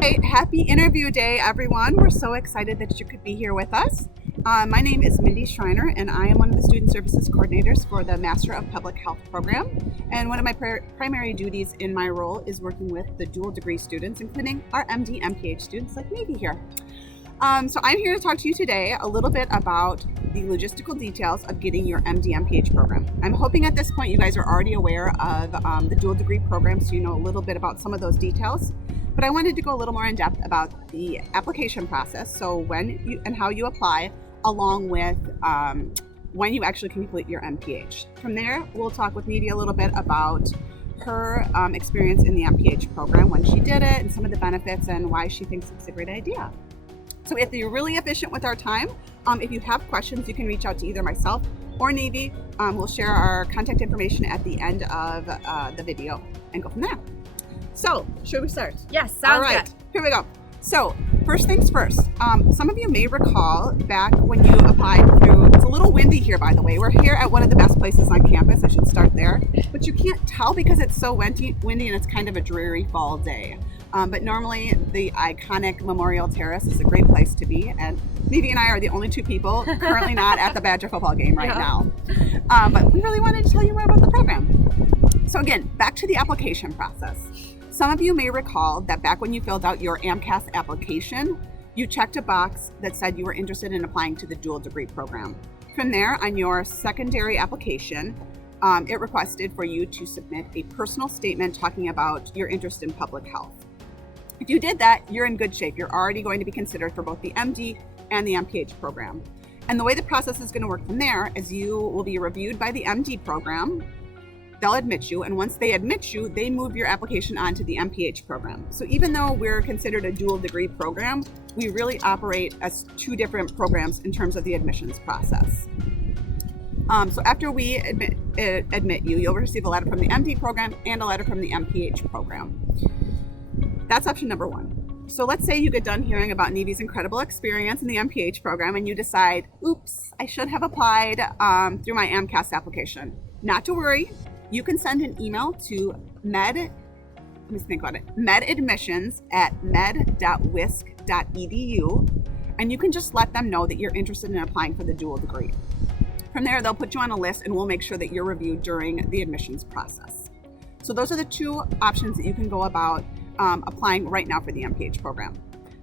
Hey, happy interview day, everyone. We're so excited that you could be here with us. My name is Mindy Schreiner, and I am one of the Student Services Coordinators for the Master of Public Health program. And one of my primary duties in my role is working with the dual degree students, including our MD-MPH students like maybe here. So I'm here to talk to you today a little bit about the logistical details of getting your MD-MPH program. I'm hoping at this point you guys are already aware of the dual degree program, so you know a little bit about some of those details. But I wanted to go a little more in depth about the application process, so when you and how you apply, along with when you actually complete your MPH. From there, we'll talk with Nidhi a little bit about her experience in the MPH program, when she did it, and some of the benefits and why she thinks it's a great idea. So if you're really efficient with our time, if you have questions, you can reach out to either myself or Nidhi. We'll share our contact information at the end of the video and go from there. So, should we start? Yes, sounds All right, good. Here we go. So, first things first. Some of you may recall back when you applied through, it's a little windy here, by the way. We're here at one of the best places on campus. I should start there. But you can't tell because it's so windy and it's kind of a dreary fall day. But normally the iconic Memorial Terrace is a great place to be. And Nidhi and I are the only two people currently not at the Badger football game right now. But we really wanted to tell you more about the program. So again, back to the application process. Some of you may recall that back when you filled out your AMCAS application, you checked a box that said you were interested in applying to the dual degree program. From there, on your secondary application, it requested for you to submit a personal statement talking about your interest in public health. If you did that, you're in good shape. You're already going to be considered for both the MD and the MPH program. And the way the process is going to work from there is you will be reviewed by the MD program. They'll admit you, and once they admit you, they move your application onto the MPH program. So even though we're considered a dual degree program, we really operate as two different programs in terms of the admissions process. So after we admit you, you'll receive a letter from the MD program and a letter from the MPH program. That's option number one. So let's say you get done hearing about Nidhi's incredible experience in the MPH program and you decide, oops, I should have applied through my AMCAS application. Not to worry. You can send an email to medadmissions@mph.wisc.edu, and you can just let them know that you're interested in applying for the dual degree. From there, they'll put you on a list and we'll make sure that you're reviewed during the admissions process. So those are the two options that you can go about applying right now for the MPH program.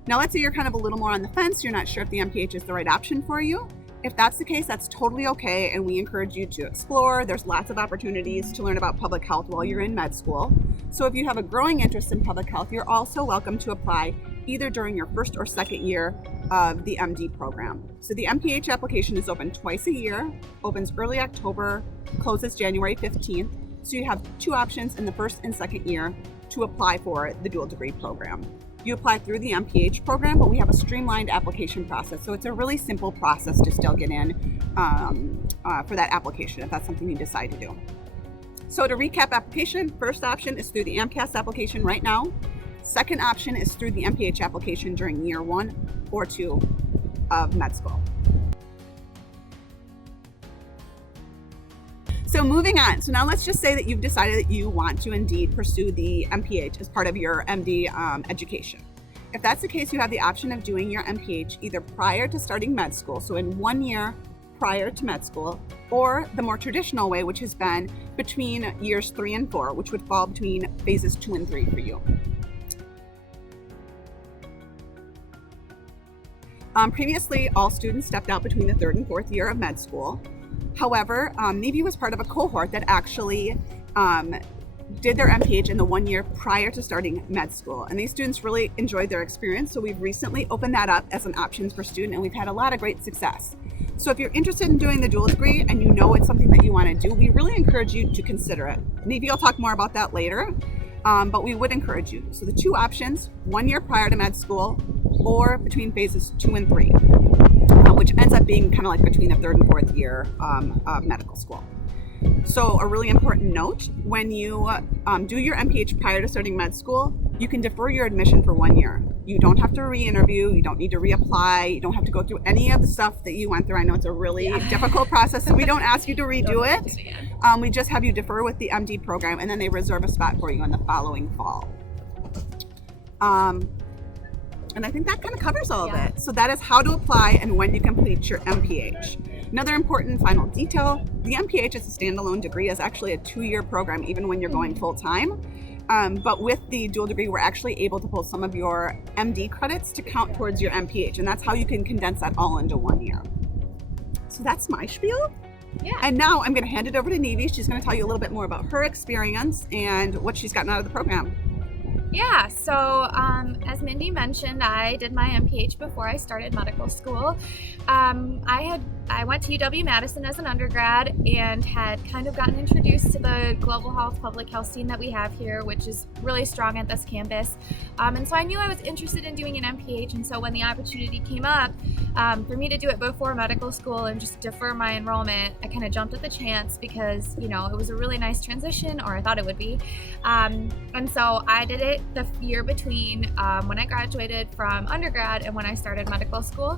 Now, let's say you're kind of a little more on the fence, you're not sure if the MPH is the right option for you. If that's the case, that's totally okay, and we encourage you to explore. There's lots of opportunities to learn about public health while you're in med school. So if you have a growing interest in public health, you're also welcome to apply either during your first or second year of the MD program. So the MPH application is open twice a year, opens early October, closes January 15th. So you have two options in the first and second year to apply for the dual degree program. You apply through the MPH program, but we have a streamlined application process. So it's a really simple process to still get in for that application if that's something you decide to do. So to recap application, first option is through the AMCAS application right now. Second option is through the MPH application during year 1 or 2 of med school. So moving on. So now let's just say that you've decided that you want to indeed pursue the MPH as part of your MD education. If that's the case, you have the option of doing your MPH either prior to starting med school, so in 1 year prior to med school, or the more traditional way, which has been between years 3 and 4, which would fall between phases 2 and 3 for you. Previously, all students stepped out between the 3rd and 4th year of med school. However, Nidhi was part of a cohort that actually did their MPH in the 1 year prior to starting med school. And these students really enjoyed their experience. So we've recently opened that up as an option for student, and we've had a lot of great success. So if you're interested in doing the dual degree and you know it's something that you want to do, we really encourage you to consider it. Nidhi will talk more about that later, but we would encourage you. So the two options, 1 year prior to med school or between phases 2 and 3. Which ends up being kind of like between the 3rd and 4th year of medical school. So a really important note, when you do your MPH prior to starting med school, you can defer your admission for 1 year. You don't have to re-interview, you don't need to reapply, you don't have to go through any of the stuff that you went through. I know it's a really difficult process, so we don't ask you to redo it. We just have you defer with the MD program, and then they reserve a spot for you in the following fall. And I think that kind of covers all of Yeah. it. So that is how to apply and when you complete your MPH. Another important final detail, the MPH is a standalone degree. It's actually a 2-year program, even when you're going full-time. But with the dual degree, we're actually able to pull some of your MD credits to count towards your MPH. And that's how you can condense that all into 1 year. So that's my spiel. Yeah. And now I'm going to hand it over to Nevi. She's going to tell you a little bit more about her experience and what she's gotten out of the program. Yeah, so as Mindy mentioned, I did my MPH before I started medical school. I went to UW-Madison as an undergrad and had kind of gotten introduced to the global health, public health scene that we have here, which is really strong at this campus. And so I knew I was interested in doing an MPH, and so when the opportunity came up for me to do it before medical school and just defer my enrollment, I kind of jumped at the chance because, you know, it was a really nice transition, or I thought it would be. And so I did it the year between when I graduated from undergrad and when I started medical school.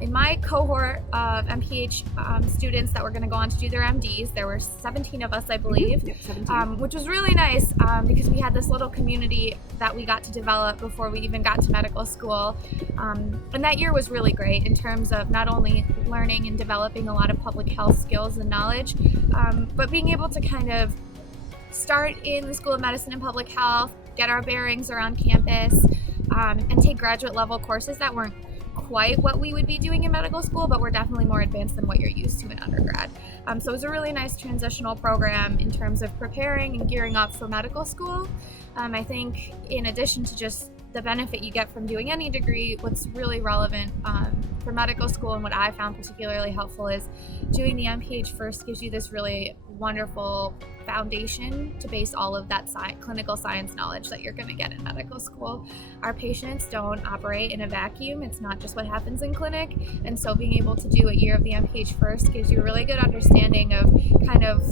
In my cohort of MPH students that were going to go on to do their MDs, there were 17 of us, I believe, Yep, 17. which was really nice because we had this little community that we got to develop before we even got to medical school. And that year was really great in terms of not only learning and developing a lot of public health skills and knowledge, but being able to kind of start in the School of Medicine and Public Health, get our bearings around campus, and take graduate level courses that weren't quite what we would be doing in medical school, but we're definitely more advanced than what you're used to in undergrad. So it was a really nice transitional program in terms of preparing and gearing up for medical school. I think in addition to just the benefit you get from doing any degree, what's really relevant for medical school and what I found particularly helpful is doing the MPH first gives you this really wonderful foundation to base all of that clinical science knowledge that you're going to get in medical school. Our patients don't operate in a vacuum. It's not just what happens in clinic. And so being able to do a year of the MPH first gives you a really good understanding of kind of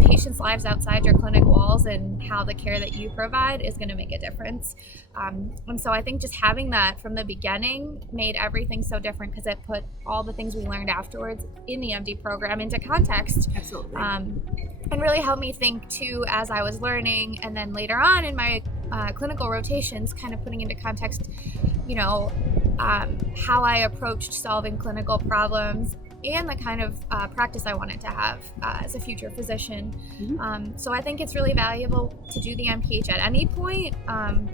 patients' lives outside your clinic walls and how the care that you provide is going to make a difference. And so I think just having that from the beginning made everything so different because it put all the things we learned afterwards in the MD program into context. Absolutely. And really helped me think too as I was learning, and then later on in my clinical rotations, kind of putting into context, you know, how I approached solving clinical problems and the kind of practice I wanted to have as a future physician. So I think it's really valuable to do the MPH at any point,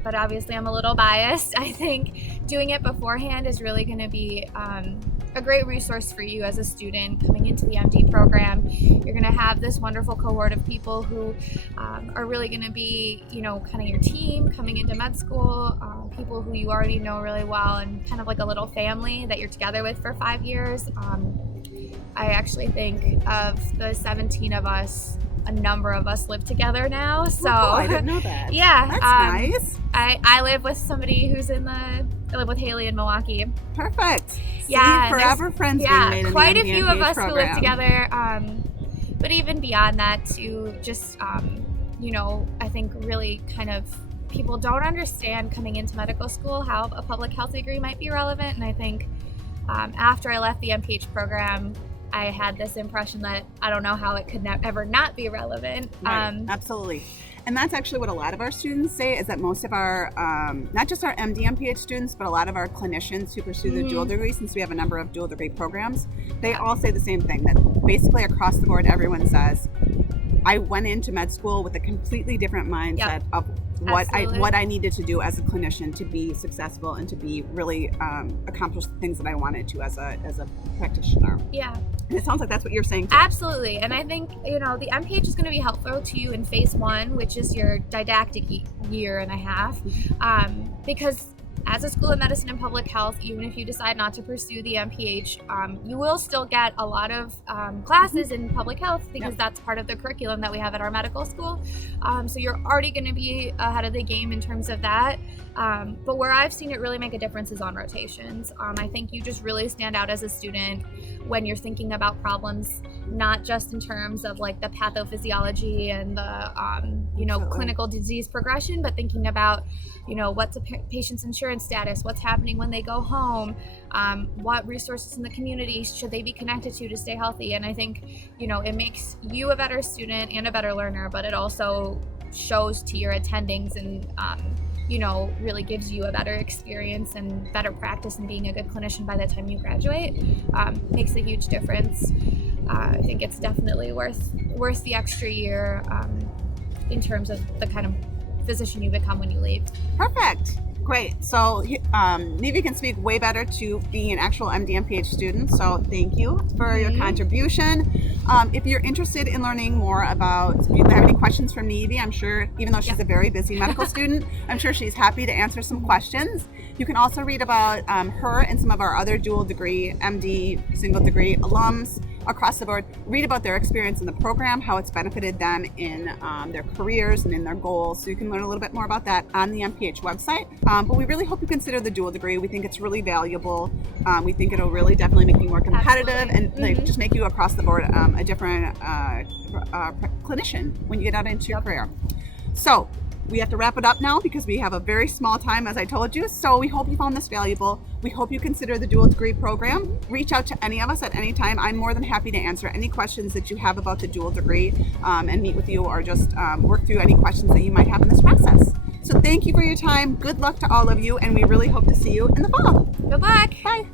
but obviously I'm a little biased. I think doing it beforehand is really going to be a great resource for you as a student coming into the MD program. You're going to have this wonderful cohort of people who are really going to be, you know, kind of your team coming into med school, people who you already know really well, and kind of like a little family that you're together with for 5 years. I actually think of the 17 of us, a number of us live together now. So cool. I didn't know that. Yeah. That's nice. I live with somebody who's I live with Haley in Milwaukee. Perfect. Yeah. See, forever friends being made in quite the a few MD-MPH of us program. who live together. But even beyond that to just, you know, I think really kind of people don't understand coming into medical school how a public health degree might be relevant. And I think after I left the MPH program, I had this impression that I don't know how it could ever not be relevant. Right. Absolutely. And that's actually what a lot of our students say, is that most of our, not just our MD-MPH students, but a lot of our clinicians who pursue the dual degree, since we have a number of dual degree programs, they all say the same thing, that basically across the board, everyone says, I went into med school with a completely different mindset of what I needed to do as a clinician to be successful and to be really accomplish the things that I wanted to as a practitioner. Yeah. And it sounds like that's what you're saying too. Absolutely. And I think, you know, the MPH is going to be helpful to you in phase 1, which is your didactic year and a half, because as a School of Medicine and Public Health, even if you decide not to pursue the MPH, you will still get a lot of classes in public health because that's part of the curriculum that we have at our medical school. So you're already going to be ahead of the game in terms of that. But where I've seen it really make a difference is on rotations. I think you just really stand out as a student when you're thinking about problems, not just in terms of like the pathophysiology and the, you know, clinical disease progression, but thinking about, you know, what's a patient's insurance status, what's happening when they go home, what resources in the community should they be connected to stay healthy. And I think, you know, it makes you a better student and a better learner, but it also shows to your attendings and, really gives you a better experience and better practice in being a good clinician by the time you graduate, makes a huge difference. I think it's definitely worth the extra year in terms of the kind of physician you become when you leave. Perfect. Great. So Neva can speak way better to being an actual MD-MPH student. So thank you for your contribution. If you're interested in learning more about, if you have any questions for Neva, I'm sure, even though she's a very busy medical student, I'm sure she's happy to answer some questions. You can also read about her and some of our other dual degree, MD, single degree alums across the board, read about their experience in the program, how it's benefited them in their careers and in their goals. So you can learn a little bit more about that on the MPH website. But we really hope you consider the dual degree. We think it's really valuable. We think it'll really definitely make you more competitive and just make you across the board a different clinician when you get out into your career. So we have to wrap it up now because we have a very small time, as I told you. So we hope you found this valuable. We hope you consider the dual degree program. Reach out to any of us at any time. I'm more than happy to answer any questions that you have about the dual degree and meet with you, or just work through any questions that you might have in this process. So thank you for your time. Good luck to all of you, and we really hope to see you in the fall. Good luck. Bye.